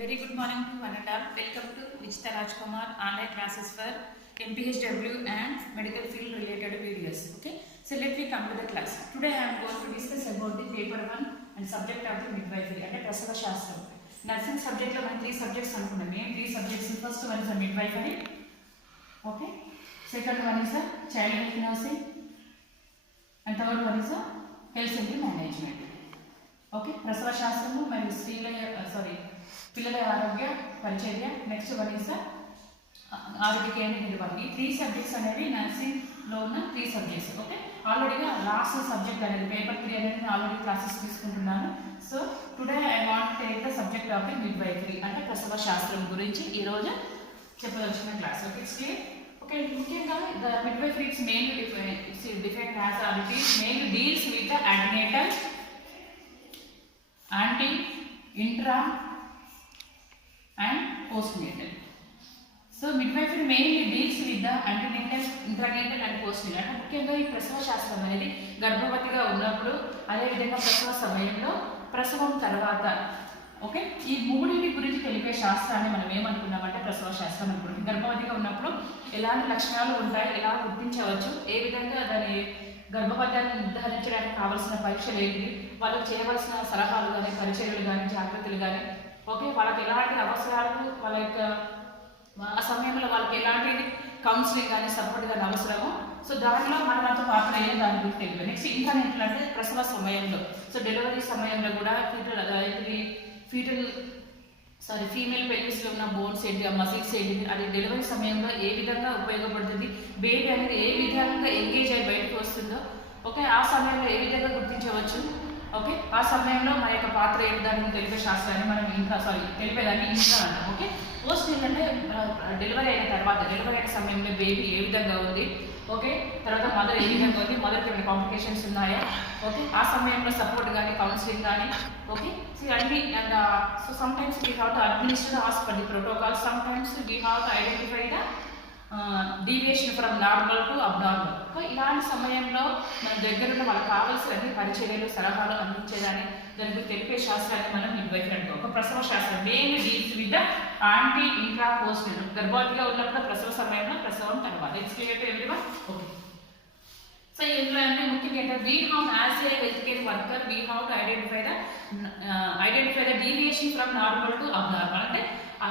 Very good morning to one and all. Welcome to Vichita Rajkumar online classes for MPHW and medical field related videos. Okay, so let me come to the class. Today I am going to discuss about the paper 1 and subject of the midwifery and Prasava Shastram. Nursing subject lo 3 subjects anukunnam. Main 3 subjects. First one is a midwifery. Okay. Second one is a child health nursing. And third one is a health center management. Okay. Prasava Shastramu మరియు పిల్లల ఆరోగ్య పరిచర్య. Next one is ఆరోగ్య కేంద్ర నిర్వహణ. ఈ 3 subjects అనేవి నర్సింగ్లో ఉన్న 3 సబ్జెక్ట్స్. ఓకే, ఆల్రెడీగా లాస్ట్ సబ్జెక్ట్ అనేది పేపర్ 3 అనేది ఆల్రెడీ క్లాసెస్ తీసుకుంటున్నాను. So today I want take the subject of the midwifery అంటే ప్రసవ శాస్త్రం గురించి ఈరోజు చెప్పదలుచుకున్న class. Okay, it's clear. Okay, ముఖ్యంగా the midwifery it's mainly defined as or it is mainly deals with the antenatal, anti, intra and postnatal. So midwifery mainly deals with the antenatal, intranatal and postnatal. అంటే ముఖ్యంగా ఈ ప్రసవ శాస్త్రం అనేది గర్భవతిగా ఉన్నప్పుడు, అదేవిధంగా ప్రసవ సమయంలో, ప్రసవం తర్వాత, ఓకే, ఈ మూడింటి గురించి తెలిపే శాస్త్రాన్ని మనం ఏమనుకున్నామంటే ప్రసవ శాస్త్రం అనుకుంటాం. గర్భవతిగా ఉన్నప్పుడు ఎలాంటి లక్షణాలు ఉంటాయి, ఎలా గుర్తించవచ్చు, ఏ విధంగా దాని గర్భవతాన్ని నిర్ధారించడానికి కావాల్సిన పరీక్షలు ఏంటి, వాళ్ళకి చేయవలసిన సలహాలు కానీ, పరిచర్యలు కానీ, జాగ్రత్తలు కానీ, ఓకే, వాళ్ళకి ఎలాంటి అవసరాలు, వాళ్ళ యొక్క ఆ సమయంలో వాళ్ళకి ఎలాంటి కౌన్సిలింగ్ కానీ సపోర్ట్ కానీ అవసరమో, సో దానిలో మనతో పాత్ర అయ్యే దాని గురించి తెలియదు. నెక్స్ట్ ఇంటర్నెట్ అంటే ప్రసవ సమయంలో, సో డెలివరీ సమయంలో కూడా ఫీమేల్ పెల్విస్లో ఉన్న బోన్స్ ఏంటి, ఆ మసిల్స్ ఏంటి, అది డెలివరీ సమయంలో ఏ విధంగా ఉపయోగపడుతుంది, బేబీ అనేది ఏ విధంగా ఎంగేజ్ అయ్యి బయటకు వస్తుందో, ఓకే, ఆ సమయంలో ఏ విధంగా గుర్తించవచ్చు, ఓకే, ఆ సమయంలో మన యొక్క పాత్ర ఏంటి దాన్ని తెలిపే శాస్త్రాన్ని మనం తెలిపేదాన్ని ఇంట్రా అంటాం. ఓకే, పోస్ట్ ఏంటంటే డెలివరీ అయిన తర్వాత, డెలివరీ అయిన సమయంలో బేబీ ఏ విధంగా ఉంది, ఓకే, తర్వాత మదర్ ఏ విధంగా ఉంది, మదర్కి ఏమైనా కాంప్లికేషన్స్ ఉన్నాయా, ఓకే, ఆ సమయంలో సపోర్ట్ కానీ, కౌన్సిలింగ్ కానీ, ఓకే, సో అన్ని. And so some times we have to administer the hospital protocol, some times we have to identify the deviation from normal to abnormal. ఇలాంటి సమయంలో మన దగ్గరున్న వాళ్ళకి కావాల్సిన అన్ని పరిచర్యలు, సలహాలు అందించేదాన్ని దానికి తెలిపే శాస్త్రాన్ని మనం మిడ్వైఫరీ అంటాం. ఒక ప్రసవ శాస్త్రం main deals with the anti, intra, postnatal. గర్భవతిగా ఉన్నప్పుడు, ప్రసవ సమయంలో, ప్రసవం తర్వాత. It's clear to everyone. Okay, so ఇందులో అంటే ముఖ్యంగా ఏంటంటే we have as a health care worker we have to identify the deviation from normal to abnormal. అంటే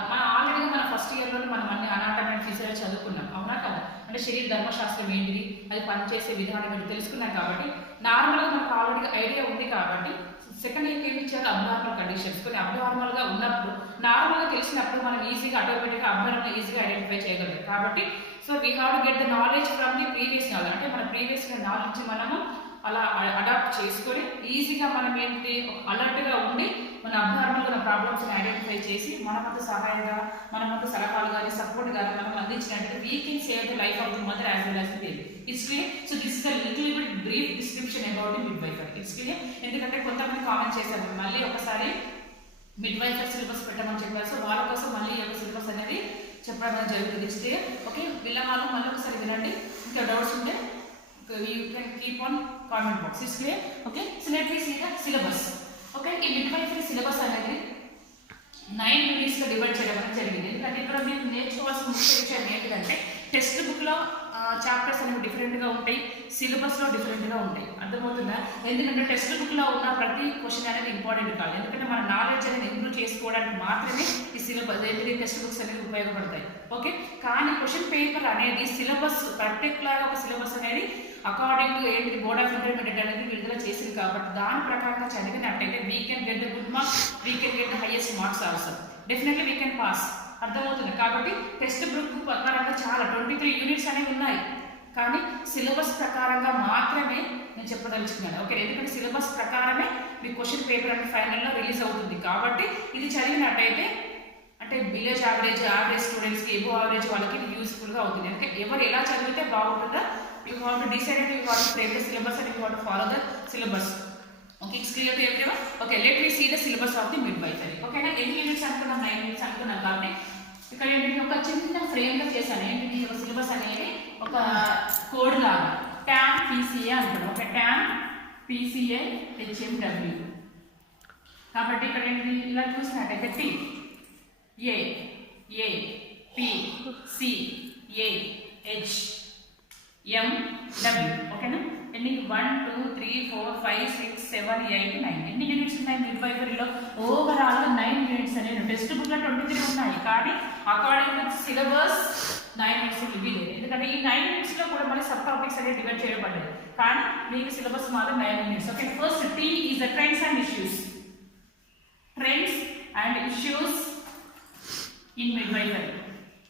మన ఆల్రెడీగా మన ఫస్ట్ ఇయర్లోనే మనం అన్ని అనాటమీ అండ్ ఫిజియాలజీ చదువుకున్నాం, అవునా కదా? అంటే శరీర ధర్మశాస్త్రం ఏంటిది, అది పనిచేసే విధానం ఏంటి తెలుసుకున్నాం. కాబట్టి నార్మల్గా మనకు ఆల్రెడీ ఐడియా ఉంది. కాబట్టి సెకండ్ ఇయర్కి ఏమి ఇచ్చారు, అబ్నార్మల్ కండిషన్స్. కొన్ని అబ్నార్మల్గా ఉన్నప్పుడు, నార్మల్గా తెలిసినప్పుడు మనం ఈజీగా ఆటోమేటిక్గా అబ్నార్మల్ ఈజీగా ఐడెంటిఫై చేయగలం. కాబట్టి so we have to get the knowledge from the previous knowledge. అంటే మన ప్రీవియస్ నాలెడ్జ్ మనము అలా అడాప్ట్ చేసుకొని ఈజీగా మనం ఏంటి అలర్ట్గా ఉండి మన అబ్నార్మల్గా ఉన్న ప్రాబ్లమ్స్ని ఐడెంటిఫై చేసి మన మధ్య సహాయంగా, మన మధ్య సలహాలు కానీ, సపోర్ట్ కానీ మనం అందించినట్టు we can save the life of the mother as well as the baby. It's clear. So this is the little bit brief description about the midwifery. It's clear. ఎందుకంటే కొంతమంది కామెంట్ చేశారు, మళ్ళీ ఒకసారి మిడ్వైఫరీ సిలబస్ పెట్టమని చెప్పారు. So వాళ్ళ కోసం మళ్ళీ ఈ యొక్క సిలబస్ అనేది చెప్పడం జరుగుతుంది. It's clear. ఓకే, పిల్లవాళ్ళు మళ్ళీ ఒకసారి వినండి. ఇంకా డౌట్స్ ఉంటే you can keep on comment box. It's clear. Okay, so let me see the syllabus. Okay, ఈ midwifery syllabus అనేది 9 యూనిట్స్ గా డివైడ్ చేయడం జరిగింది. ఎందుకంటే ఇక్కడ మీరు నేర్చుకోవాల్సిన ముఖ్య విషయం ఏంటంటే టెక్స్ట్ బుక్ లో చాప్టర్స్ అనేవి డిఫరెంట్ గా ఉంటాయి, సిలబస్ లో డిఫరెంట్ గా ఉంటాయి. అర్థమవుతుందా? ఎందుకంటే టెక్స్ట్ బుక్ లో ఉన్న ప్రతి క్వశ్చన్ అనేది ఇంపార్టెంట్ కాదు. ఎందుకంటే మన నాలెడ్జ్ అనేది ఇంప్రూవ్ చేసుకోవడానికి మాత్రమే ఈ సిలబస్ టెక్స్ట్ బుక్స్ అనేది ఉపయోగపడతాయి. ఓకే, కానీ క్వశ్చన్ పేపర్ అనేది సిలబస్ పర్టికులర్ ఒక సిలబస్ అనేది అకార్డింగ్ టు ఏంటి బోర్డ్ ఆఫ్ ఇంటర్మీడియట్ అనేది విడుదల చేసింది. కాబట్టి దాని ప్రకారంగా చదివినట్టయితే we can get the good marks, we can get the highest marks also. Definitely we can pass. అర్థమవుతుంది. కాబట్టి టెక్స్ట్ బుక్ ప్రకారంగా చాలా 23 యూనిట్స్ అనేవి ఉన్నాయి, కానీ సిలబస్ ప్రకారంగా మాత్రమే నేను చెప్పదలుచుకున్నాను. ఓకే, ఎందుకంటే సిలబస్ ప్రకారమే మీ క్వశ్చన్ పేపర్ అనేది ఫైనల్లో రిలీజ్ అవుతుంది. కాబట్టి ఇది చదివినట్టయితే అంటే విలేజ్ యావరేజ్ స్టూడెంట్స్కి, ఎబో యావరేజ్ వాళ్ళకి ఇది యూస్ఫుల్గా అవుతుంది. ఎందుకంటే ఎవరు ఎలా చదివితే బాగుంటుందో you have to decide you have to frame the syllabus and you have to follow the syllabus. Okay, it's clear to everyone. Okay, let me see the syllabus of the midwifery. Okay na, ఎన్ని units అనుకున్నాం, 9 units అనుకున్నాం. కాబట్టి ఇక్కడ ఏంటి ఒక చిన్న frame గా చేశాను. ఏంటి ఒక సిలబస్ అనేది ఒక కోడ్ లాగా TAN PCA అనుకున్నాం. ఒక TAN PCA HMW. కాబట్టి ఇక్కడ ఏంటి ఇలా చూసినట్టయితే T A, A, P, C, A, H, M, W. ఓకేనా? ఎన్ని 1 2 3 4 5 6 7 8 9 ఎన్ని యూనిట్స్ ఉన్నాయి మిడ్ వైఫరీలో? ఓవరాల్ గా 9 యూనిట్స్ అనేవి టెక్స్ట్ బుక్ లో 23 ఉన్నాయి, కానీ అకార్డింగ్ టు సిలబస్ 9 యూనిట్స్ ఇవి. ఎందుకంటే ఈ 9 యూనిట్స్ లో కూడా మళ్ళీ సబ్ టాపిక్స్ అనేవి డివైడ్ చేయబడ్డాయి, కానీ మీకు సిలబస్ మాత్రం 9 units. Okay, first T is the trends and issues. Trends and issues in midwifery.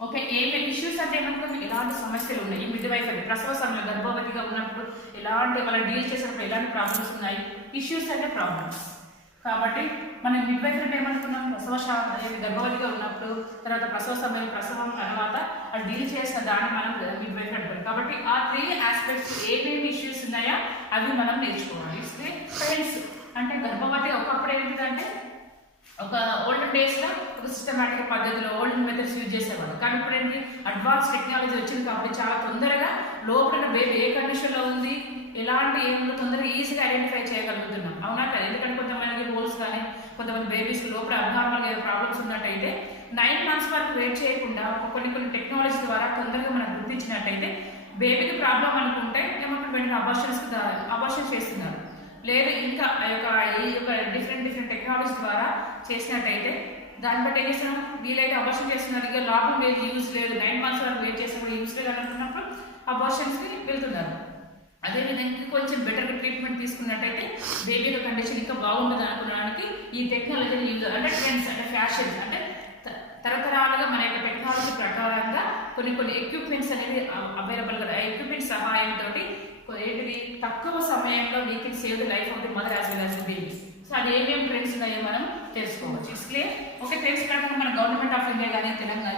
Okay, ఏమి ఇష్యూస్ అంటే ఏమంటారు? ఎలాంటి సమస్యలు ఉన్నాయి ఈ మిడ్ వైఫరీ ప్రసవ సమయంలో గర్భవతిగా ఉన్నప్పుడు, ఎలాంటి వాళ్ళ డీల్ చేసినప్పుడు ఎలాంటి ప్రాబ్లమ్స్ ఉన్నాయి. ఇష్యూస్ అంటే ప్రాబ్లమ్స్. కాబట్టి మనం మిడ్ వైఫరీ ఏమనుకున్నాం? గర్భవతిగా ఉన్నప్పుడు, తర్వాత ప్రసవ సమయం, ప్రసవం తర్వాత అది డీల్ చేసిన దాన్ని మనం మిడ్ వైఫరీ అంటారు. కాబట్టి ఆ 3 ఆస్పెక్ట్స్ ఏమేమి ఇష్యూస్ ఉన్నాయో అవి మనం నేర్చుకోవాలి. ట్రెండ్స్ అంటే గర్భవతి ఒకప్పుడు ఏంటంటే ఒక ఓల్డ్ డేస్లో ఒక సిస్టమేటిక్ పద్ధతిలో ఓల్డ్ మెథడ్స్ యూజ్ చేసేవాళ్ళు, కానీ ఇప్పుడు ఏంటి అడ్వాన్స్ టెక్నాలజీ వచ్చింది కాబట్టి చాలా తొందరగా లోపల బేబీ ఏ కండిషన్లో ఉంది, ఎలాంటి ఏముందో తొందరగా ఈజీగా ఐడెంటిఫై చేయగలుగుతున్నాం. అవునా కదా? ఎందుకంటే కొంతమంది హోల్స్ కానీ కొంతమంది బేబీస్ లోపల అబ్నార్మల్గా ఏదో ప్రాబ్లమ్స్ ఉన్నట్టయితే 9 మంత్స్ వరకు వెయిట్ చేయకుండా కొన్ని టెక్నాలజీ ద్వారా తొందరగా మనం గుర్తించినట్టయితే బేబీకి ప్రాబ్లం అనుకుంటే ఏమంటే వెంటనే అబార్షన్స్ చేస్తున్నారు. లేదు ఇంకా ఈ యొక్క డిఫరెంట్ టెక్నాలజీ ద్వారా చేసినట్టయితే దాన్ని బట్టి ఏం చేస్తున్నాం? వీలైతే అబార్షన్ చేస్తున్నారు, ఇక లోపల వేది యూజ్ లేదు, 9 మంత్స్ వరకు వెయిట్ చేసినప్పుడు యూజ్ లేదు అనుకున్నప్పుడు అబార్షన్స్కి వెళ్తున్నారు. అదేవిధంగా కొంచెం బెటర్ ట్రీట్మెంట్ తీసుకున్నట్టయితే బేబీ కండిషన్ ఇంకా బాగుంటుంది అనుకోవడానికి ఈ టెక్నాలజీని యూజ్, అంటే ట్రెండ్స్ అంటే ఫ్యాషన్స్ అంటే తరతరాలుగా మన యొక్క టెక్నాలజీ ప్రకారంగా కొన్ని ఎక్విప్మెంట్స్ అనేవి అవైలబుల్ కదా. ఎక్విప్మెంట్ సహాయంతో ఏంటిది తక్కువ సమయంలో we can save the life of the mother as well as the baby. So అది ఏమేమి ట్రెండ్స్ ఉన్నాయో మనం తెలుసుకోవచ్చు. It's clear. ఓకే, ట్రెండ్స్ ప్రకారం మన గవర్నమెంట్ ఆఫ్ ఇండియా కానీ తెలంగాణ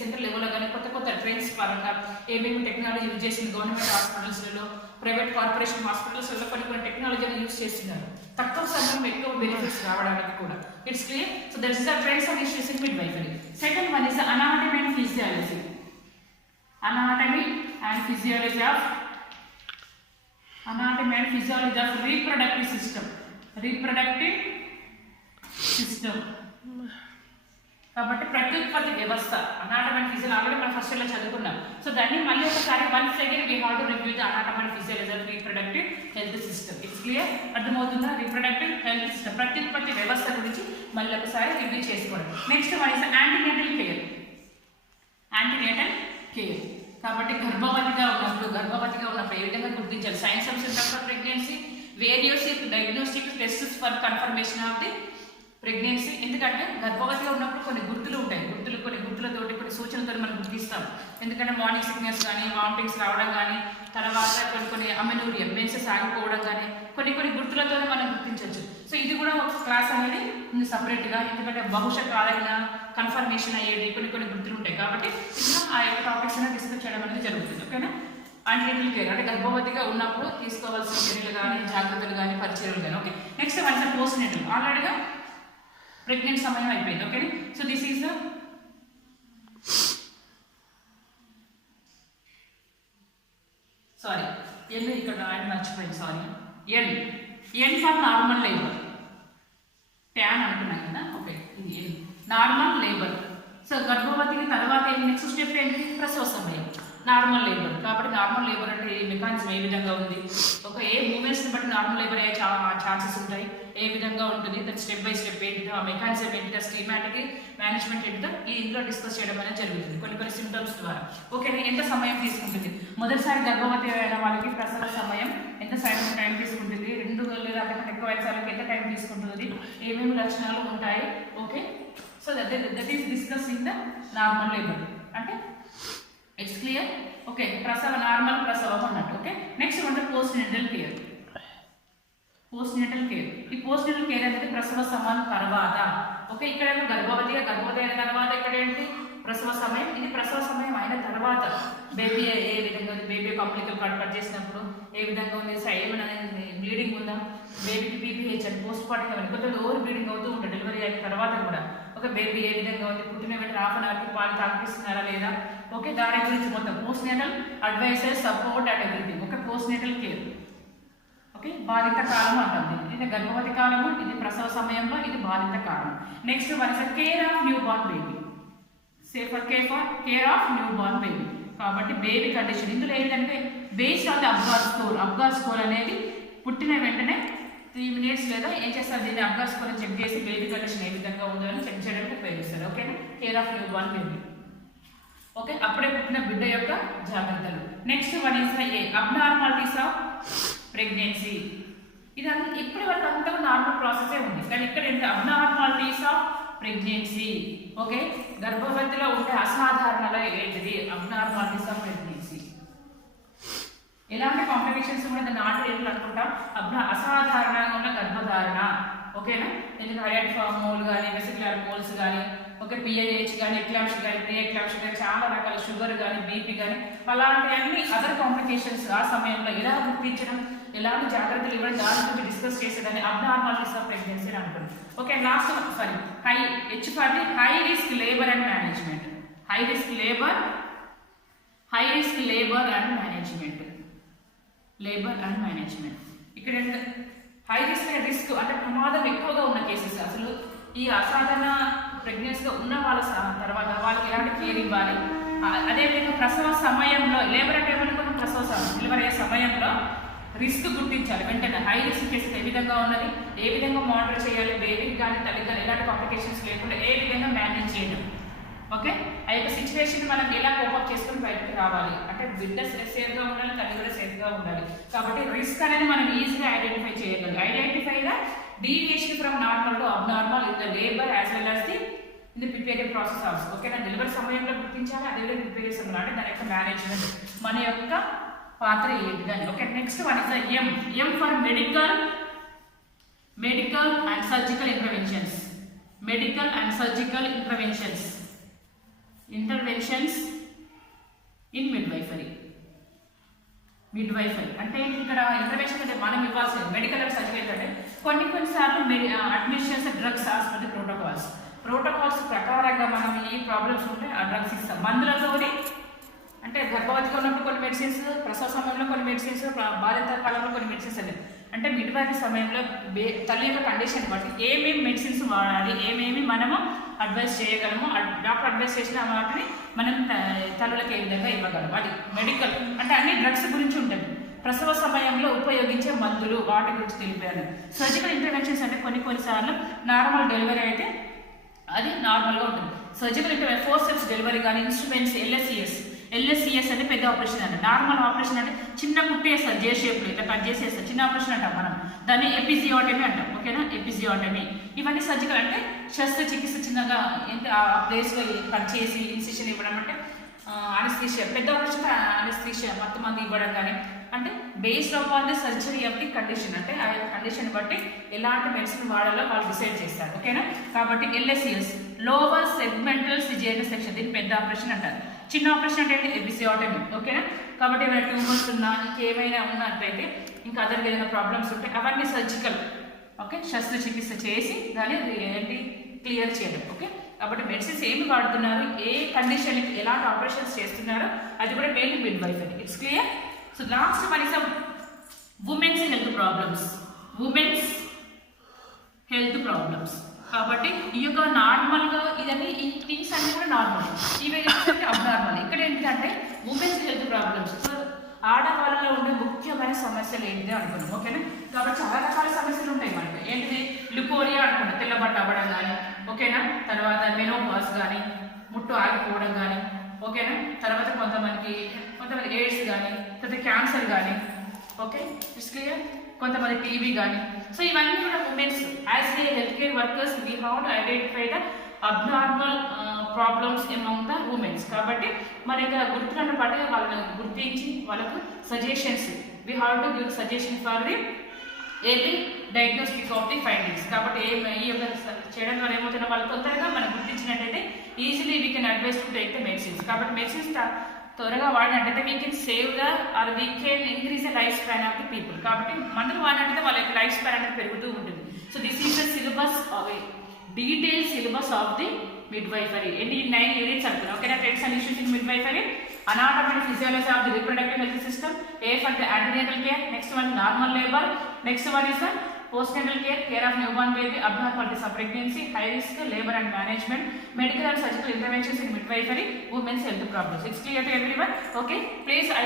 సెంట్రల్ లెవెల్లో కానీ కొత్త ట్రెండ్స్ పరంగా ఏమేమి టెక్నాలజీ యూజ్ చేసింది గవర్నమెంట్ హాస్పిటల్స్లలో, ప్రైవేట్ కార్పొరేషన్ హాస్పిటల్స్లో కొన్ని టెక్నాలజీని యూజ్ చేస్తున్నారు తక్కువ సమయంలో ఎక్కువ బెనిఫిట్స్ రావడానికి కూడా. It's clear. So that is the trends and issues in midwifery. Second one is anatomy and physiology. Anatomy and physiology of reproductive system. కాబట్టి ప్రత్యుత్పత్తి వ్యవస్థ అనాటమీ అండ్ ఫిజియాలజీ ఆల్రెడీ మనం ఫస్ట్ ఇయర్లో చదువుకున్నాం. సో దాన్ని మళ్ళీ ఒకసారి once again we have to review the anatomy and physiology of reproductive health system. It's clear. అర్థమవుతుందా? రీప్రొడక్టివ్ హెల్త్ సిస్టమ్ ప్రత్యుత్పత్తి వ్యవస్థ గురించి మళ్ళీ ఒకసారి రివ్యూ చేసుకోవడం. Next one is antenatal care. కాబట్టి గర్భవతిగా ఉన్నప్పుడు ఏ విధంగా గుర్తించాలి? Science of symptoms of pregnancy, various diagnostic tests for confirmation of the pregnancy. ఎందుకంటే గర్భవతిగా ఉన్నప్పుడు కొన్ని గుర్తులు ఉంటాయి, కొన్ని గుర్తులతోటి కొన్ని సూచనలతో మనం గుర్తిస్తాం. ఎందుకంటే మార్నింగ్ సిక్నెస్ కానీ, వామిటింగ్స్ రావడం కానీ, తర్వాత కొన్ని అమెనూరియా మెన్సెస్ ఆగిపోవడం కానీ కొన్ని గుర్తులతో మనం గుర్తించవచ్చు. సో ఇది కూడా ఒక క్లాస్ అనేది సపరేట్గా, ఎందుకంటే భవిష్యత్ కన్ఫర్మేషన్ అయ్యేది కొన్ని గుర్తులు ఉంటాయి. కాబట్టి ఇంకా ఆ యొక్క టాపిక్స్ అనేది డిస్కస్ చేయడం అనేది జరుగుతుంది. ఓకేనా? యాంటీనేటల్ కేర్ అంటే గర్భవతిగా ఉన్నప్పుడు తీసుకోవాల్సిన చర్యలు కానీ, జాగ్రత్తలు కానీ, పరిచర్యలు కానీ. Okay, next one is post natal. ఆల్రెడీగా ప్రెగ్నెంట్ సమయం అయిపోయింది. Okay, so this is the ఇక్కడ రాయడం మర్చిపోయింది, sorry. N for normal labour. ట్యాన్ అనుకున్నాం కదా. ఓకే, ఇది నార్మల్ లేబర్. సో గర్భవతికి తర్వాత నెక్స్ట్ స్టెప్ ఏంటి? ప్రసవ సమయం, నార్మల్ లేబర్. కాబట్టి నార్మల్ లేబర్ అంటే మెకానిజం ఏ విధంగా ఉంది, ఒక ఏ మూమెంట్స్ని బట్టి నార్మల్ లేబర్ అయ్యే ఛాన్సెస్ ఉంటాయి, ఏ విధంగా ఉంటుంది, దాని స్టెప్ బై స్టెప్ ఏంటిదో, ఆ మెకానిజం ఏంటిదో, స్కీమాటిక్ మేనేజ్మెంట్ ఏంటిదో ఈ ఇంట్లో డిస్కస్ చేయడం అనేది జరుగుతుంది కొన్ని సిమ్టమ్స్ ద్వారా. ఓకే, ఎంత సమయం తీసుకుంటుంది? మొదటిసారి గర్భవతి అయిన వాళ్ళకి ప్రసవ సమయం ఎంత టైం తీసుకుంటుంది, 2 లేదా అంతకంటే ఎక్కువ వయసు ఎంత టైం తీసుకుంటుంది, ఏమేమి లక్షణాలు ఉంటాయి. Okay, so that is discuss in the normal labour. అంటే ఇట్స్ క్లియర్. ఓకే, నార్మల్ ప్రసవం అన్నట్టు. ఓకే, నెక్స్ట్ అంటే పోస్ట్ నేటల్ కేర్. ఈ పోస్ట్ నేటల్ కేర్ అనేది ప్రసవ సమయం తర్వాత. ఓకే, ఇక్కడ గర్భవతి అయిన తర్వాత ఇక్కడ ఏంటి? ప్రసవ సమయం. ఇది ప్రసవ సమయం అయిన తర్వాత బేబీ ఏ విధంగా ఉంది, బేబీ కంప్లీట్గా కట్ చేసినప్పుడు ఏ విధంగా ఉంది, ఏమైనా బ్లీడింగ్ ఉందా, బేబీకి పీపీహెచ్ అని పోస్ట్ పార్టం కొంచెం ఓవర్ బ్లీడింగ్ అవుతూ ఉంటుంది డెలివరీ అయిన తర్వాత కూడా. ఒక బేబీ ఏ విధంగా ఉంది, పుట్టిన వెంటనే 1/2 అవర్కి పాలు తాగిస్తున్నారా లేదా. ఓకే, దాని గురించి మొత్తం post natal adviser, support and everything. Okay, post natal care. Okay, బాలింత కాలం అంటుంది. ఇది గర్భవతి కాలము, ఇది ప్రసవ సమయంలో, ఇది బాలింత కాలం. Next one is care of newborn baby. Care of newborn baby. కాబట్టి బేబీ కండిషన్ ఇందులో ఏంటంటే based on the Apgar score అనేది పుట్టిన వెంటనే 3 minutes లేదా ఏం చేస్తారు, దీన్ని అబ్గార్ స్కోర్ చెక్ చేసి బేబీ కండిషన్ ఏ విధంగా ఉందో అని చెక్ చేయడానికి ఉపయోగిస్తారు. ఓకేనా, care of newborn baby. Okay, అప్పుడే పుట్టిన బిడ్డ యొక్క జాగ్రత్తలు. Next one is abnormalities of pregnancy. ఇది ఇప్పటి వరకు అంతా నార్మల్ ప్రాసెసే ఉంది, కానీ ఇక్కడ ఏంటి అబ్నార్మాలిటీస్ ఆఫ్ ప్రెగ్నెన్సీ. ఓకే, గర్భవతిలో ఉండే అసాధారణలో ఏంటిది అబ్నార్మాలిటీస్ ఆఫ్ ప్రెగ్నెన్సీ. ఎలాంటి కాంప్లికేషన్స్ కూడా దాన్ని ఆర్డర్ ఏంటి అనుకుంటాం, అసాధారణంగా ఉన్న గర్భధారణ. ఓకేనా, ఎందుకంటే హైడ్రాటిక్ మోల్ కానీ వెసిక్యులర్ మోల్స్ కానీ, ఓకే పిఐహెచ్ కానీ ఎక్లాంప్స్ కానీ ప్రీ ఎక్లాంప్స్ కానీ చాలా రకాల షుగర్ కానీ బీపీ కానీ అలాంటివన్నీ అదర్ కాంప్లికేషన్స్ ఆ సమయంలో ఎలా గుర్తించడం, ఎలాంటి జాగ్రత్తలు ఇవ్వడం, దాని గురించి డిస్కస్ చేసేదాన్ని అబ్నార్మాలిటీస్ ఆఫ్ ప్రెగ్నెన్సీ అని అంటారు. Okay, last H for high risk labour and management. High risk labour and management. ఇక్కడ హై రిస్క్ అంటే ప్రమాదం ఎక్కువగా ఉన్న కేసెస్. అసలు ఈ అసాధారణ ప్రెగ్నెన్సీగా ఉన్న వాళ్ళ తర్వాత వాళ్ళకి ఎలాంటి కేర్ ఇవ్వాలి, అదేవిధంగా ప్రసవ సమయంలో లేబర్ అంటే కొన్ని డెలివరీ అయ్యే సమయంలో రిస్క్ గుర్తించాలి వెంటనే. హై రిస్క్ కేసెస్ ఏ విధంగా ఉన్నది, ఏ విధంగా మానిటర్ చేయాలి, బేబీకి కానీ తల్లికి కానీ ఎలాంటి కాంప్లికేషన్స్ లేకుండా ఏ విధంగా మేనేజ్ చేయడం. ఓకే, ఆ యొక్క సిచ్యువేషన్ మనం ఎలా కోపప్ చేసుకుని బయటకు రావాలి అంటే బిడ్డ సేఫ్గా ఉండాలి, తల్లి కూడా సేఫ్గా ఉండాలి. కాబట్టి రిస్క్ అనేది మనం ఈజీగా ఐడెంటిఫై చేయగలం. Identify the deviation from normal to abnormal in the labour as well as the preparing process also. ఓకేనా, డెలివరీ సమయంలో గుర్తించాలి, అదేవిధంగా ప్రిపేర్ సమయంలో అంటే దాని యొక్క మేనేజ్మెంట్ మన యొక్క పాత్ర ఏంటి దాన్ని. Okay, next one is M for medical and surgical interventions. Medical and surgical interventions in midwifery అంటే ఇక్కడ ఇంటర్వెన్షన్ అంటే మనం ఇవ్వాల్సింది మెడికల్ అండ్ సర్జికల్ అంటే కొన్నిసార్లు అడ్మిషన్స్ డ్రగ్స్ హాస్పిటల్ ప్రోటోకాల్స్ ప్రకారంగా మనం ఈ ప్రాబ్లమ్స్ ఉంటే ఆ డ్రగ్స్ ఇస్తాం. మందులతోని అంటే గర్భవతిగా ఉన్నప్పుడు కొన్ని మెడిసిన్స్, ప్రసవ సమయంలో కొన్ని మెడిసిన్స్, బాలింత కాలంలో కొన్ని మెడిసిన్స్ అంటే మిడ్వైఫరీ సమయంలో తల్లి యొక్క కండిషన్ బట్టి ఏమేమి మెడిసిన్స్ వాడాలి, ఏమేమి మనము అడ్వైస్ చేయగలము, డాక్టర్ అడ్వైస్ చేసిన వాటిని మనం తల్లులకు ఏ విధంగా ఇవ్వగలము. అది మెడికల్ అంటే అన్ని డ్రగ్స్ గురించి ఉంటుంది. ప్రసవ సమయంలో ఉపయోగించే మందులు వాటి గురించి తెలిపాను. సర్జికల్ ఇంటర్వెన్షన్స్ అంటే కొన్నిసార్లు నార్మల్ డెలివరీ అయితే అది నార్మల్గా ఉంటుంది. సర్జికల్ ఇంటర్వెన్షన్ ఫోర్సెప్స్ డెలివరీ కానీ ఇన్స్ట్రుమెంట్స్ ఎల్ఎస్సిఎస్ అంటే పెద్ద ఆపరేషన్ అంటే నార్మల్ ఆపరేషన్ అంటే చిన్న కుట్టేస్తారు జే షేప్లో ఇట్లా కట్ చేసేస్తారు, చిన్న ఆపరేషన్ అంటాం మనం, దాన్ని ఎపిజియోటమీ అంటాం. ఓకేనా, ఎపిజియోటమీ. ఇవన్నీ సర్జికల్ అంటే శస్త్రచికిత్స చిన్నగా ఆ ప్లేస్లో కట్ చేసి ఇన్సిషన్ ఇవ్వడం అంటే అనస్థీషియా. పెద్ద ఆపరేషన్ అనస్థీషియా మొత్తం మంది ఇవ్వడం కానీ అంటే based on the surgery of the condition అంటే ఆ కండిషన్ బట్టి ఎలాంటి మెడిసిన్ వాడాలో వాళ్ళు డిసైడ్ చేస్తారు. ఓకేనా, కాబట్టి LSCS lower segmental caesarean section, దీన్ని పెద్ద ఆపరేషన్ అంటారు. చిన్న ఆపరేషన్ అంటే ఎపిజియోటమీ. ఓకేనా, కాబట్టి ఏమైనా ట్యూమర్స్ ఉన్నా ఇంకేమైనా ఉన్నట్లయితే ఇంకా అదర్ ఏదైనా ప్రాబ్లమ్స్ ఉంటే అవన్నీ సర్జికల్. ఓకే, శస్త్రచికిత్స చేసి దాన్ని ఏంటి క్లియర్ చేయడం. ఓకే, కాబట్టి మెడిసిన్స్ ఏమి వాడుతున్నారు, ఏ కండిషన్కి ఎలాంటి ఆపరేషన్స్ చేస్తున్నారు, అది కూడా main midwifery. It's clear. So last one is women's health problems. కాబట్టి ఈ యొక్క నార్మల్గా ఇదన్నీ ఈ థింగ్స్ అన్నీ కూడా నార్మల్, ఇవి అబ్నార్మల్. ఇక్కడ ఏంటంటే ఉమెన్స్ హెల్త్ ప్రాబ్లమ్స్. సో ఆడవాళ్ళలో ఉండే ముఖ్యమైన సమస్యలు ఏంటిది అనుకున్నాం. ఓకేనా, కాబట్టి చాలా రకాల సమస్యలు ఉంటాయి మనకి. ఏంటిది లుకోరియా అనుకున్నాం, తెల్లబట్ట అవ్వడం కానీ, ఓకేనా, తర్వాత మెనోపాజ్ కానీ, ముట్టు ఆగిపోవడం కానీ, ఓకేనా, తర్వాత కొంతమంది ఎయిడ్స్ కానీ, తర్వాత క్యాన్సర్ కానీ. Okay, it's clear. కొంతమంది టీవీ కానీ. సో ఇవన్నీ కూడా womens as a health care workers we have to identify the abnormal problems among the womens. కాబట్టి మన యొక్క గుర్తులను బట్టి వాళ్ళని గుర్తించి వాళ్ళకు suggestions we have to give suggestion for the early diagnostic of the findings. కాబట్టి ఈ యొక్క చేయడం ద్వారా ఏమవుతున్నా వాళ్ళు తొందరగా మనం గుర్తించినట్టయితే easily we can advise to take the medicines. కాబట్టి మెడిసిన్స్ త్వరగా వాడినట్టయితే we can save the or we can increase the life span of the people. కాబట్టి మందులు వాడినట్టయితే వాళ్ళ యొక్క లైఫ్ స్పాన్ అనేది పెరుగుతూ ఉంటుంది. So this is the syllabus detail syllabus of the midwifery. ఎన్ని 9 యూనిట్స్ అనుకున్నాం. ఓకేనా, trends and issues in midwifery. anatomy and physiology of the reproductive health system. A for the antenatal care, next one normal labor, next one is the postnatal care, care of newborn baby, abnormalities of pregnancy, high risk labor and management, medical and surgical interventions in midwifery, women's health problems. It's clear to everyone? Okay, please I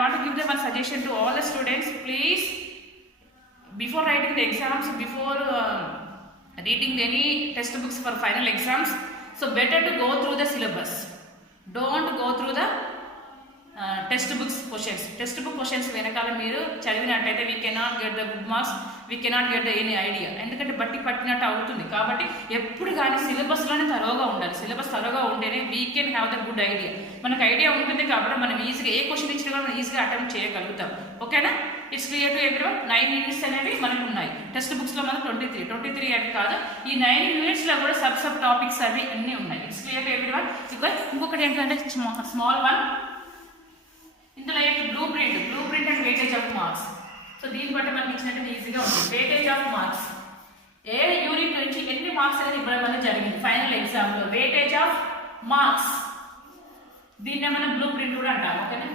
want to give them one suggestion to all the students. Please, before writing the exams, before reading any test books for final exams, so better to go through the syllabus. Don't go through the textbooks questions. Textbook questions వెనకాల మీరు చదివినట్టయితే we cannot get the good marks, we cannot get the any idea. ఎందుకంటే బట్టి పట్టినట్టు అవుతుంది. కాబట్టి ఎప్పుడు కానీ సిలబస్లోనే తరోగా ఉండాలి. సిలబస్ తరోగా ఉంటేనే we can have the good idea. మనకు ఐడియా ఉంటుంది కాబట్టి మనం ఈజీగా ఏ క్వశ్చన్ ఇచ్చినా కూడా మనం ఈజీగా అటెంప్ట్ చేయగలుగుతాం. ఓకేనా? It's clear to everyone. 9 units అనేవి మనకు ఉన్నాయి. టెక్స్ట్ బుక్స్లో మనం 23 అవి కాదు. ఈ 9 యూనిట్స్లో కూడా సబ్ టాపిక్స్ అవి అన్నీ ఉన్నాయి. It's clear to everyone. ఇంకొకటి ఏంటంటే స్మాల్ వన్, ఇందులో ఏంటి blue print and weightage of marks. So దీన్ని బట్టి మనకి ఇచ్చినట్టు ఈజీగా ఉంటుంది. Weightage of marks, A unit నుంచి ఎన్ని మార్క్స్ అనేది ఇవ్వడం అనేది జరిగింది ఫైనల్ ఎగ్జామ్లో. వెయిటేజ్ ఆఫ్ మార్క్స్, దీన్నే మనం బ్లూ ప్రింట్ కూడా అంటాం. ఓకేనా?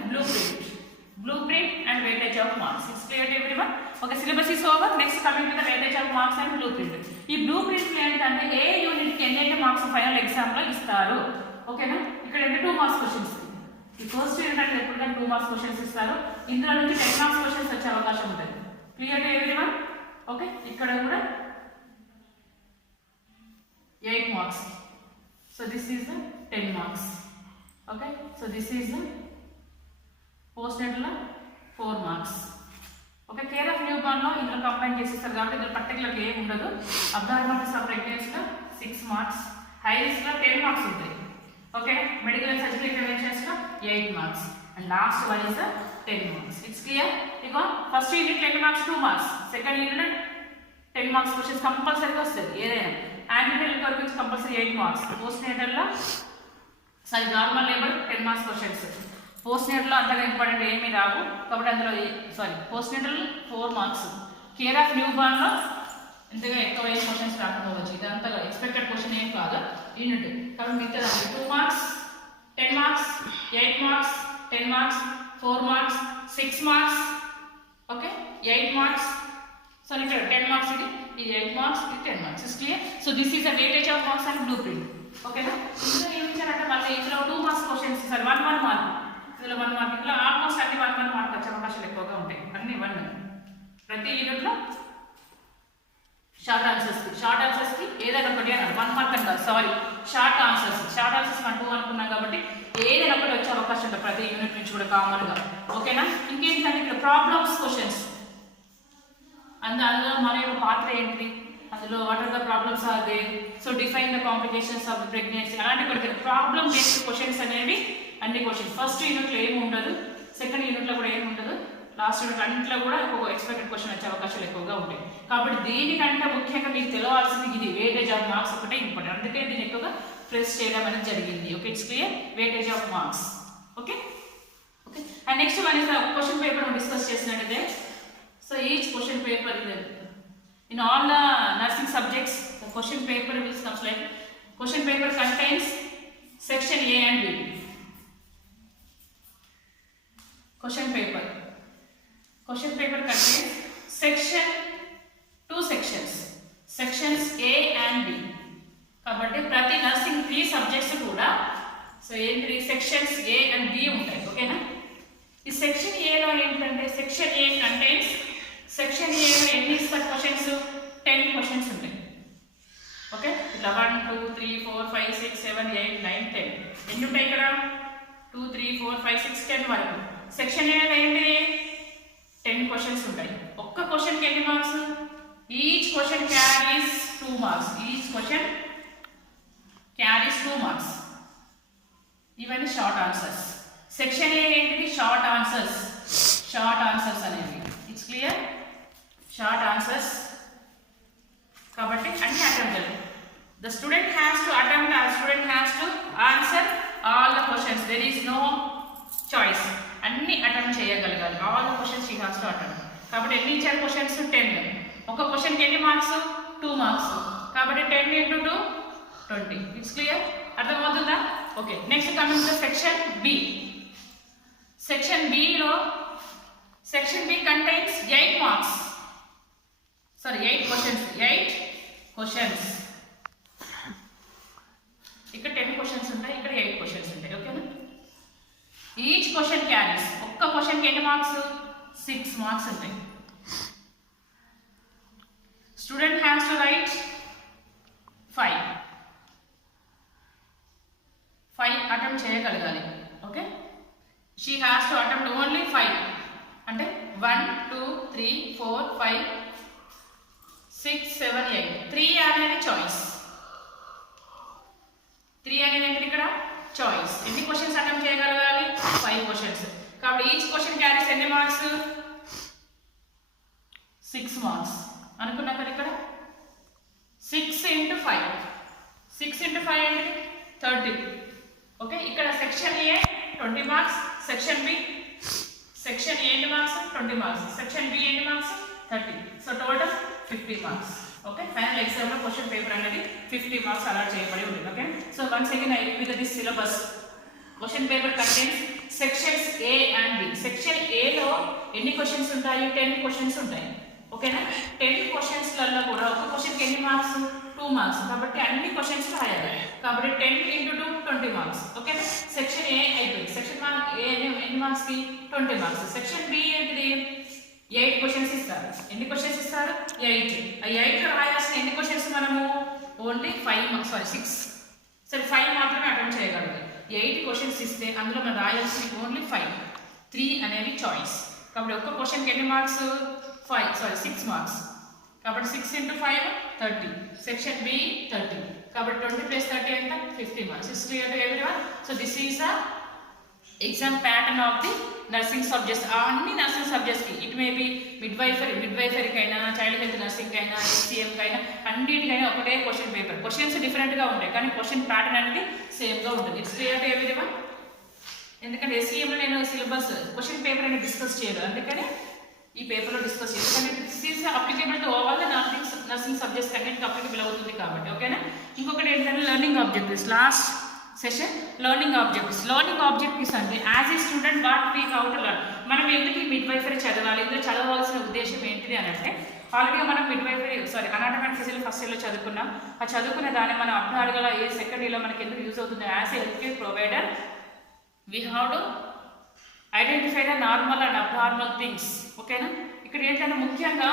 Blue print and weightage of marks. It's clear to everyone. Okay, syllabus is over. Next coming to the weightage of marks and blue print. ఈ బ్లూ ప్రింట్ ఏంటంటే ఏ యూనిట్కి ఎన్ని marks final ఎగ్జామ్లో ఇస్తారు. ఓకేనా? ఇక్కడ ఏంటంటే 2 మార్క్స్ క్వశ్చన్స్. ఈ ఫస్ట్ ఏంటంటే ఎప్పుడైనా 2 మార్క్స్ క్వశ్చన్స్ ఇస్తారు. ఇందులో నుంచి 10 మార్క్స్ క్వశ్చన్స్ వచ్చే అవకాశం ఉంటుంది. Clear to everyone. ఓకే, ఇక్కడ కూడా 8 marks. So this is the 10 marks. Okay, so this is the పోస్ట్నేటల్లో 4 marks. Okay, care of new బార్న్లో ఇందులో కంబైన్ చేసేస్తారు కాబట్టి ఇందులో పర్టికులర్గా ఏమి ఉండదు. అబ్నార్మలిటీస్ ఆఫ్ ప్రెగ్నెన్సీలో 6 మార్క్స్, హై రిస్క్లో 10 మార్క్స్ ఉంటాయి. ఓకే, మెడికల్ అండ్ సర్జికల్ ఇంటర్వెన్షన్స్లో 8 marks and last one is 10 marks. It's clear. ఇక first unit 10 marks 2 marks, second unit 10 marks questions కంపల్సరీగా వస్తుంది ఏదైనా. యాంటీనేటల్ గురించి కంపల్సరీ 8 మార్క్స్. పోస్ట్నేటల్లో నార్మల్ లేబర్ 10 మార్క్స్ క్వశ్చన్స్. పోస్ట్నేటల్లో అంతగా ఇంపార్టెంట్ ఏమీ రావు కాబట్టి అందులో postnatal 4 marks. Care of new బార్న్లో ఇంతగా ఎక్కువ ఏ క్వశ్చన్స్ రాకపోవచ్చు. ఇది అంతగా ఎక్స్పెక్టెడ్ క్వశ్చన్ ఏం కాదు యూనిట్ కాబట్టి మిగతా 2 marks, 10 marks, 8 marks, 10 marks, 4 marks, 6 marks. Okay, 8 marks. So ఇక్కడ 10 మార్క్స్, ఇది 8 మార్క్స్, ఇది 10 marks. Is clear. So this is the weightage of marks and blue print. ఓకేనా? ఇందులో ఏమి ఇచ్చారంటే మళ్ళీ ఇందులో 2 మార్క్స్ క్వశ్చన్స్ ఇస్తారు. 1 మార్క్, ఇందులో 1 మార్క్. ఇందులో ఆల్మోస్ట్ అన్ని 1 మార్క్ వచ్చే అవకాశాలు ఎక్కువగా ఉంటాయి. అన్ని 1 ప్రతి యూనిట్లో. షార్ట్ ఆన్సర్స్కి ఏదైనా ఒకటి అన్నారు. 1 మార్క్ అని కాదు, సారీ, షార్ట్ ఆన్సర్స్ 2 అనుకున్నాం కాబట్టి ఏదైనా ఒకటి వచ్చే అవకాశం ఉంటుంది ప్రతి యూనిట్ నుంచి కూడా కామన్గా. ఓకేనా? ఇంకేంటంటే ఇక్కడ ప్రాబ్లమ్స్ క్వశ్చన్స్. అందులో మన యొక్క పాత్ర ఏంటి, అందులో what are the problems are they, so define the complications of the pregnancy, అలాంటి కొన్ని ప్రాబ్లమ్ బేస్డ్ క్వశ్చన్స్ అనేవి అన్ని క్వశ్చన్స్. ఫస్ట్ యూనిట్లో ఏమి ఉండదు, సెకండ్ యూనిట్లో కూడా ఏమి ఉండదు, లాస్ట్ యూనిట్ అన్నింటిలో కూడా ఒక ఎక్స్పెక్టెడ్ క్వశ్చన్ వచ్చే అవకాశాలు ఎక్కువగా ఉంటాయి. కాబట్టి దీనికంటే ముఖ్యంగా మీకు తెలియాల్సింది ఇది వెయిటేజ్ ఆఫ్ మార్క్స్ ఒకటే ఇంపార్టెంట్. అందుకే దీన్ని ఎక్కువగా ప్రెస్ చేయడం అనేది జరిగింది. Okay, it's clear. Weightage of marks. Okay, and next one is question paper discuss చేసినట్టయితే. So each question paper in all the nursing subjects, the question paper will comes like question paper contains section A and B. Question paper contains two sections, sections A and B. కాబట్టి ప్రతి nursing 3 subjects కూడా so ఏంటి sections A and B ఉంటాయి. ఓకేనా? ఈ section A లో ఏంటంటే section A contains, section A లో ఎన్ని ఇస్తారు క్వశ్చన్స్, 10 క్వశ్చన్స్ ఉంటాయి. ఓకే, ఇట్లా 1 2 3 4 5 6 7 8 9 10 ఎన్ని ఉంటాయి ఇక్కడ, 2 3 4 5 6 10 వరకు. సెక్షన్ A లో ఏంటి 10 క్వశ్చన్స్ ఉంటాయి. ఒక్క క్వశ్చన్ కి ఎన్ని marks, each question carries 2 marks, each question carries 2 marks. ఇవన్నీ షార్ట్ ఆన్సర్స్. సెక్షన్ A ఏంటిది, షార్ట్ ఆన్సర్స్ అనేవి. It's clear, short answers. కాబట్టి అన్ని attempt, the student has to answer all the questions, there is no choice. అన్ని attempt చేయగలగాలి, all the questions she has to attempt. కాబట్టి ఎన్ని ఇచ్చారు questions, 10. ఒక క్వశ్చన్కి ఎన్ని మార్క్స్, 2 మార్క్స్. కాబట్టి 10 into 2 20. ఇట్స్ క్లియర్, అర్థమవుతుందా? Okay, next coming to section B. Section బిలో section B contains 8 marks, sorry 8 questions, 8 questions. ఇక్కడ 10 క్వశ్చన్స్ ఉంటాయి, ఇక్కడ 8 క్వశ్చన్స్ ఉంటాయి. ఓకేనా? ఈచ్ క్వశ్చన్ క్యారీస్, ఒక్క క్వశ్చన్కి ఎన్ని మార్క్స్? 6 మార్క్స్ ఉంటాయి. Student has to write 5 attempt చేయగలగాలి. Okay, she has to attempt only 5 అంటే 1 2 3 4 5 6 7 8. 3 అనేది చాయిస్, 3 అనేది ఏంటి ఇక్కడ? చాయిస్. ఎన్ని క్వశ్చన్స్ అటెంప్ట్ చేయగలగాలి? 5 క్వశ్చన్స్. కాబట్టి ఈచ్ క్వశ్చన్ క్యారీస్ ఎన్ని మార్క్స్? 6 మార్క్స్ అనుకున్నా కదా. ఇక్కడ 6 × 5, 6 × 5 అంటే 30. ఓకే, ఇక్కడ section A 20 marks, section B section A ఎన్ని మార్క్స్? 20 మార్క్స్, సెక్షన్ బి ఎన్ని marks? 30. So total 50 marks. Okay, final exam లో క్వశ్చన్ పేపర్ అనేది 50 మార్క్స్ అలాట్ చేయబడి ఉంటుంది. Okay, so once again I review this syllabus. Question paper contains sections A and B. Section A లో ఎన్ని questions ఉంటాయి? 10 questions ఉంటాయి. ఓకేనా? 10 క్వశ్చన్స్లలో కూడా ఒక క్వశ్చన్కి ఎన్ని మార్క్స్? 2 మార్క్స్. కాబట్టి అన్ని క్వశ్చన్స్ రాయాలి. కాబట్టి 10 × 2 20 మార్క్స్. ఓకేనా? సెక్షన్ ఏ అయిపోయింది. సెక్షన్ ఏ ఎన్ని మార్క్స్కి? 20 మార్క్స్. సెక్షన్ బి ఏంటిది? 8 క్వశ్చన్స్ ఇస్తారు. ఎన్ని క్వశ్చన్స్ ఇస్తారు? 8. ఆ 8 రాయాల్సిన ఎన్ని క్వశ్చన్స్ మనము? ఓన్లీ 6 సరే 5 మాత్రమే అటెంప్ట్ చేయగలగాలి. 8 క్వశ్చన్స్ ఇస్తే అందులో మనం రాయాల్సిన ఓన్లీ 5. 3 అనేవి చాయిస్. కాబట్టి ఒక్క క్వశ్చన్కి ఎన్ని మార్క్స్? 6 మార్క్స్. కాబట్టి 6 × 5 30. Section B 30. కాబట్టి 20 + 30 ఎంత? 50 marks. Is clear to everyone? So this is the exam pattern of the nursing subjects. అన్ని నర్సింగ్ సబ్జెక్ట్స్కి, ఇట్ మే బి మిడ్వైఫరీకైనా, చైల్డ్ హెల్త్ నర్సింగ్ అయినా, HCM అయినా, అన్నిటికైనా ఒకటే క్వశ్చన్ పేపర్. క్వశ్చన్స్ డిఫరెంట్గా ఉంటాయి కానీ క్వశ్చన్ ప్యాటర్న్ అనేది సేమ్గా ఉంటుంది. It's clear to everyone? ఎందుకంటే HCMలో నేను సిలబస్ క్వశ్చన్ పేపర్ అనేది డిస్కస్ చేయను, అందుకని ఈ పేపర్లో డిస్కస్ చేయాలి. కానీ this is applicable to all the nursing subjects అన్నిటికీ అప్లికేబుల్ అవుతుంది కాబట్టి. ఓకేనా? ఇంకొకటి ఏంటంటే learning objectives. Last session learning objectives అంటే as a student what we how to learn. మనం ఎందుకు ఈ మిడ్వైఫరీ చదవాలి, ఇందులో చదవాల్సిన ఉద్దేశం ఏంటిది అని అంటే, ఆల్రెడీ మనం అనాటమీ అండ్ ఫిజికల్ ఫస్ట్ ఇయర్లో చదువుకున్నాం. ఆ చదువుకున్న దాన్ని మనం అబ్నార్మల్గా ఏ సెకండ్ ఇయర్లో మనకి ఎందుకు యూజ్ అవుతుంది? As a health care provider we have to identify the normal and abnormal things. ఓకేనా? ఇక్కడ ఏంటంటే ముఖ్యంగా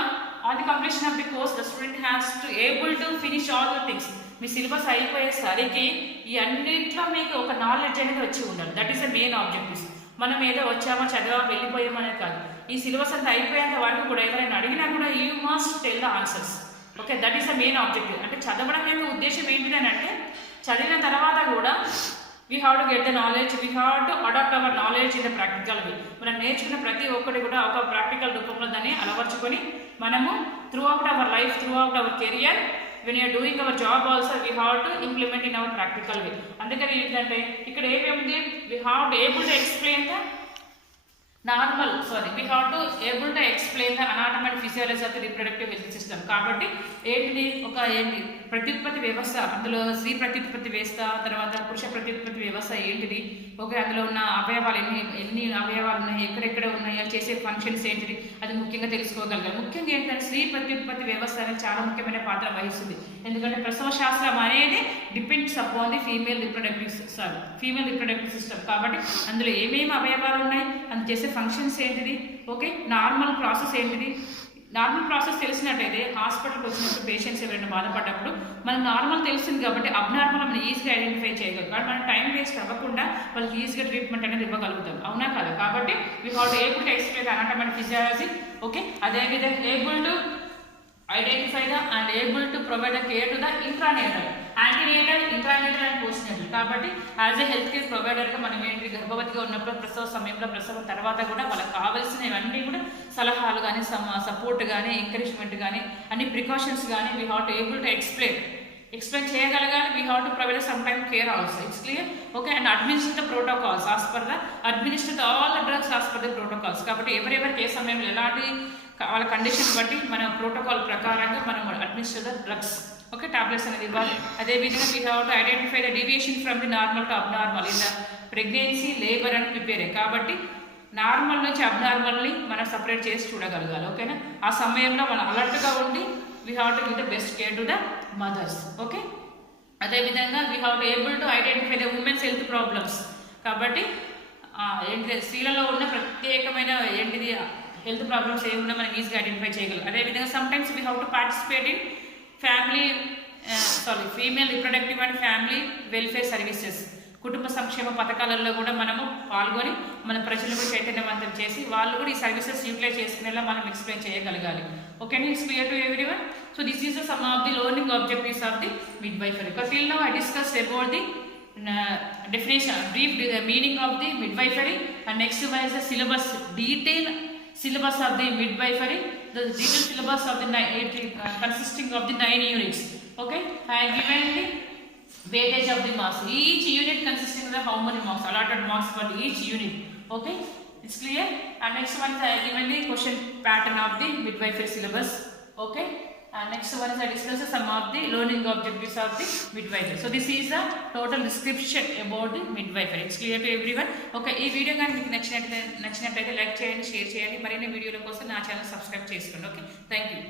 on the completion of the course the student has to able to finish all the things. Me syllabus అయిపోయేసరికి ఈ అన్నింటిలో మీకు ఒక knowledge అనేది వచ్చి ఉండాలి. That is the main objectives. మనం ఏదో వచ్చామో చదివామో వెళ్ళిపోయామో అనేది కాదు. ఈ సిలబస్ అంతా అయిపోయేంత వరకు కూడా ఎవరైనా అడిగినా కూడా you must tell the answers. Okay, that is the main objective. అంటే చదవడం యొక్క ఉద్దేశం ఏంటిది అని అంటే, చదివిన తర్వాత కూడా we have to get the knowledge, we have to adopt our knowledge in the practical way. మనం నేర్చుకున్న ప్రతి ఒక్కటి కూడా ఒక ప్రాక్టికల్ రూపంలో దాన్ని అలవర్చుకొని మనము throughout our life, throughout our career, when you are doing our job also we have to implement in our practical way. అందుకని ఏంటంటే ఇక్కడ ఏమేమి we have to able to explain the we have to able to explain the anatomy and physiology of the reproductive health system. కాబట్టి ఏంటిది? ప్రత్యుత్పత్తి వ్యవస్థ, అందులో స్త్రీ ప్రత్యుత్పత్తి వ్యవస్థ, తర్వాత పురుష ప్రత్యుత్పత్తి వ్యవస్థ ఏంటిది? ఓకే, అందులో ఉన్న అవయవాలు ఎన్ని అవయవాలు ఉన్నాయి, ఎక్కడెక్కడ ఉన్నాయి, చేసే ఫంక్షన్స్ ఏంటిది, అది ముఖ్యంగా తెలుసుకోగలగాలి. ముఖ్యంగా ఏంటంటే స్త్రీ ప్రత్యుత్పత్తి వ్యవస్థ అనేది చాలా ముఖ్యమైన పాత్ర వహిస్తుంది. ఎందుకంటే ప్రసవ శాస్త్రం అనేది depends upon the female reproductive system. కాబట్టి అందులో ఏమేమి అవయవాలు ఉన్నాయి, అందులో చేసే ఫంక్షన్స్ ఏంటిది, ఓకే, నార్మల్ ప్రాసెస్ ఏంటిది. నార్మల్ ప్రాసెస్ తెలిసినట్టయితే హాస్పిటల్కి వచ్చినప్పుడు పేషెంట్స్ ఎవరైనా బాధపడ్డప్పుడు మనకు నార్మల్ తెలిసింది కాబట్టి అబ్నార్మల్ మనం ఈజీగా ఐడెంటిఫై చేయగలం. కాబట్టి మనం టైం వేస్ట్ అవ్వకుండా వాళ్ళకి ఈజీగా ట్రీట్మెంట్ అనేది ఇవ్వగలుగుతాం. అవునా కదా? కాబట్టి we have to able to explain the anatomy and physiology. Okay, అదేవిధంగా able to identify the and able to provide the care to the intranatal, antenatal, intranatal and postnatal. కాబట్టి as a health care ప్రొవైడర్గా మనం ఏంటి, గర్భవతిగా ఉన్నప్పుడు, ప్రసవ సమయంలో, ప్రసవం తర్వాత కూడా వాళ్ళకి కావాల్సినవన్నీ కూడా సలహాలు కానీ, సపోర్ట్ కానీ, ఎంకరేజ్మెంట్ కానీ, అన్ని ప్రికాషన్స్ కానీ we have to able to explain చేయగలగాలి. We have to provide some time care also. It's clear? Okay, and administer the protocols as per the all the drugs as per the protocols. కాబట్టి ఎవరెవరికి ఏ సమయంలో ఎలాంటి వాళ్ళ condition బట్టి మన protocol ప్రకారంగా మనం administer the drugs, okay, tablets అనేది ఇవ్వాలి. అదేవిధంగా we have to identify the deviation from the normal to abnormal in the pregnancy, labour and preparing. కాబట్టి నార్మల్ నుంచి అబ్నార్మల్ని మనం సపరేట్ చేసి చూడగలగాలి. ఓకేనా? ఆ సమయంలో మనం అలర్ట్గా ఉండి we have to give the best care to the mothers. Okay, అదేవిధంగా we have to able to identify the womens health problems. కాబట్టి ఏంటి స్త్రీలలో ఉన్న ప్రత్యేకమైన ఏంటిది హెల్త్ ప్రాబ్లమ్స్ ఏమున్నా మనం ఈజీగా ఐడెంటిఫై చేయగలం. అదేవిధంగా sometimes we have to participate in family female reproductive and family welfare services. కుటుంబ సంక్షేమ పథకాలలో కూడా మనము పాల్గొని మన ప్రజలను కూడా చైతన్యవంతం చేసి వాళ్ళు కూడా ఈ సర్వీసెస్ యూటిలైజ్ చేసుకునేలా మనం ఎక్స్ప్లెయిన్ చేయగలగాలి. Okay, it's clear to everyone. So this is the sum of the learning objectives of the midwifery. Till now I discussed about the definition, brief meaning of the midwifery, and next one is the syllabus, detailed syllabus of the midwifery. The detailed syllabus of the consisting of the 9 units. Okay, I have given the weightage of the marks. Each unit consisting of how many marks, allotted marks for each unit. Okay, it's clear. And next one is I have given the question pattern of the midwifery syllabus. Okay, and next one is I discuss some of the learning objectives of the midwifery. So this is a total description about the midwifery. It's clear to everyone. Okay, ఈ video కానీ మీకు నచ్చినట్లయితే like చేయండి, share చేయండి. మరిన్ని వీడియోల కోసం నా ఛానల్ సబ్స్క్రైబ్ చేసుకోండి. Okay, thank you.